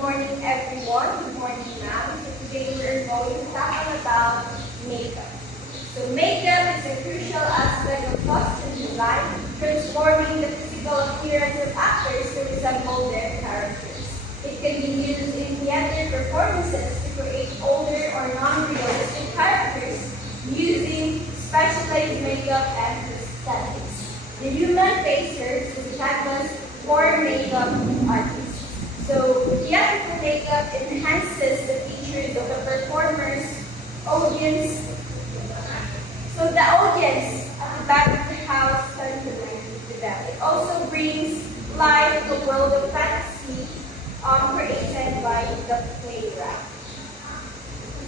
morning, everyone. Good morning, ma'am. So today we're going to talk about makeup. So makeup is a crucial aspect of costume design, transforming the physical appearance of actors to resemble their characters. It can be used in theater performances to create older or non-realistic characters using specialized makeup and prosthetics. The human face serves as a canvas for makeup artists. So theatrical makeup enhances the features of the performer's audience. So the audience at the back of the house can connect to them. It also brings life to the world of fantasy created by the playwright.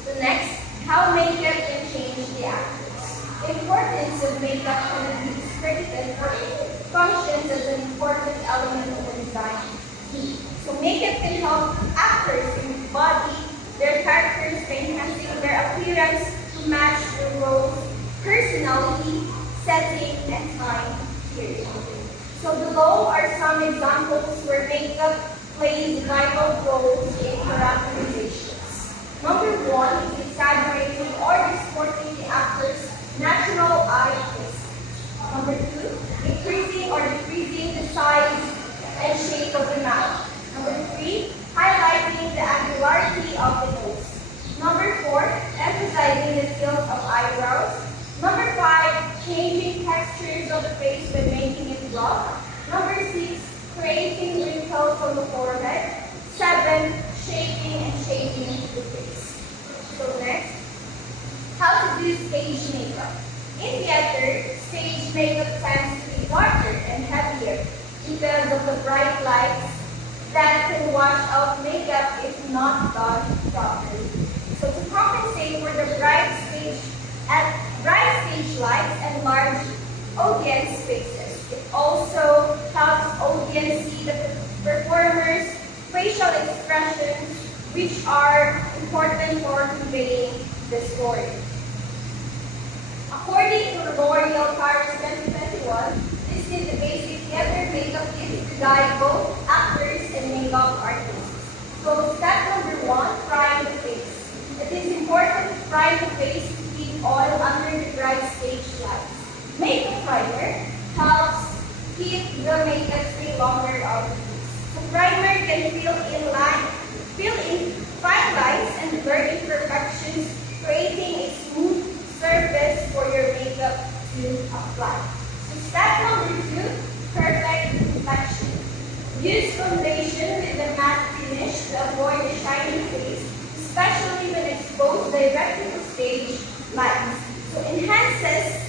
So next, how makeup can change the actors. The importance of makeup can be credited for it functions as an important element of the design team. So makeup can help actors embody their characters by enhancing their appearance to match the role's personality, setting, and time period. So below are some examples where makeup plays vital roles in characterizations. Number one is exaggerating or distorting the actor's natural eye face. Number two, increasing or decreasing the size and shape of the mouth. Number three, highlighting the angularity of the nose. Number four, emphasizing the tilt of eyebrows. Number five, changing textures of the face by making it rough. Number six, creating wrinkles on the forehead. 7, shaping and shading the face. So next, how to do stage makeup. In theater, stage makeup tends to be darker and heavier because of the bright lights that can wash out makeup if not done properly. So to compensate for the bright stage lights and large audience spaces, it also helps audience see the performer's facial expressions, which are important for conveying the story. According to L'Oreal Paris 2021, this is the basic theater makeup tips to guide both actors and makeup artists. So step number 1, prime the face. It is important to prime the face to keep oil under the bright stage lights. Makeup primer helps keep the makeup stay longer on the face. The primer can fill in fine lines and blur imperfections, creating a smooth surface for your makeup to apply. So step number 2, perfect complexion. Use foundation with a matte finish to avoid a shiny face, especially when exposed directly to stage lights. So enhances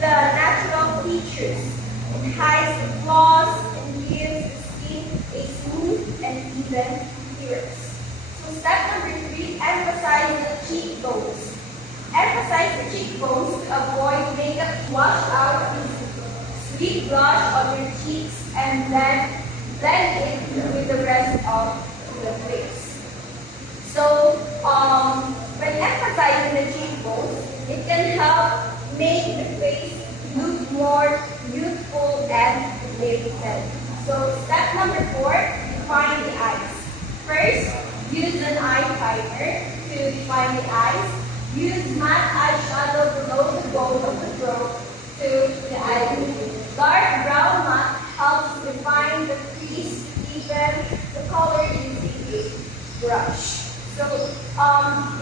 the natural features, it hides the flaws, and gives the skin a smooth and even appearance. So step number 3, emphasize the cheekbones. Emphasize the cheekbones to avoid makeup wash out easily. Sweet blush on your cheeks and then blend it with the rest of the face. So when emphasizing the cheekbones, it can help make the face look more youthful and lifted. So step number 4, define the eyes. First, use an eye primer to define the eyes. Use matte eyeshadow below the bone of the throat to the eyelid. Dark brown matte helps define the crease, even the color using a brush. So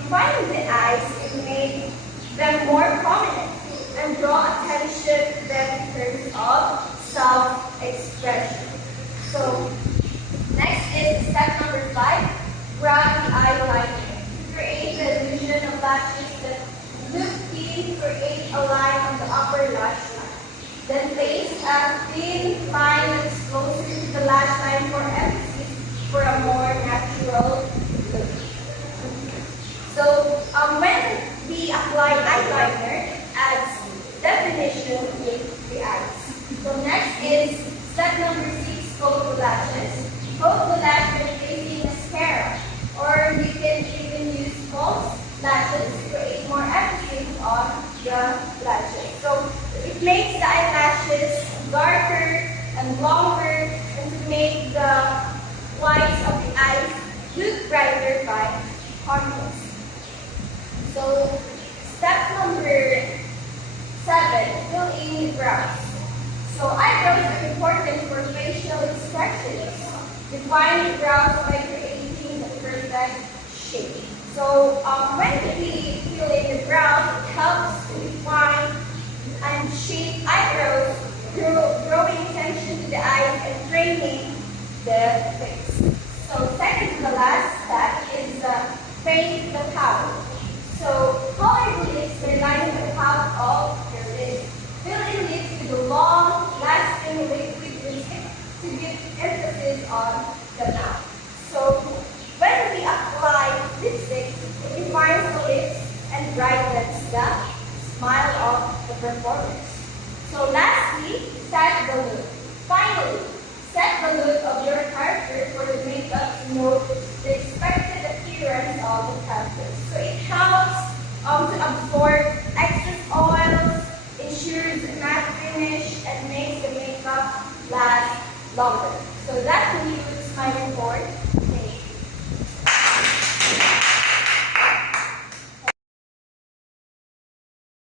defining the eyes, it makes them more prominent and draw attention to them in terms of self-expression. So next is step number 5, grab the eyeliner. Create the illusion of lashes that look thin, create a line on the upper lash line. Then place a thin line that's closer to the lash line for emphasis for a more natural look. So when we apply eyeliner, it adds definition in the eyes. So next is step number 6, coat the lashes. Coat the lash by placing mascara, or you can even use false lashes to create more emphasis on the lashes. So it makes the eyelashes darker and longer, and to make the armpits. So, step number 7, fill in the brows. So, eyebrows are important for facial expressions. Define the brows by creating the perfect shape. So, when we fill in the brows, it helps to define and shape eyebrows, drawing attention to the eyes and framing the face. So, second to the last step is paint the palette. So, color the lips by lining the palette of your lips. Fill in lips with a long, lasting liquid lipstick to give emphasis on the mouth. So, when we apply lipstick, it defines the lips and brightens the smile of the performance. So, lastly, set the look. Finally, set the look of your character for the makeup to know the expected appearance of the character. So, it helps to absorb excess oils, ensures a matte finish, and makes the makeup last longer.